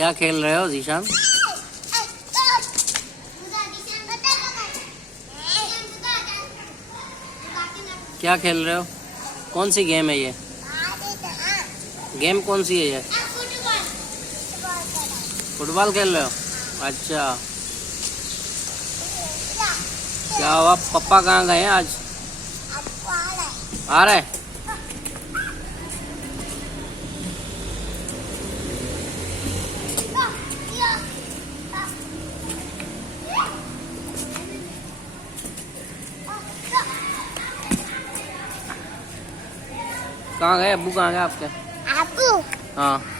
क्या खेल रहे हो जीशान? क्या खेल रहे हो? कौन सी गेम है ये? गेम कौन सी है ये? फुटबॉल खेल रहे हो? अच्छा, क्या हुआ? पापा कहाँ गए हैं आज? आ रहे? कहाँ गए? अब्बू कहाँ गए आपके? अब्बू? हाँ।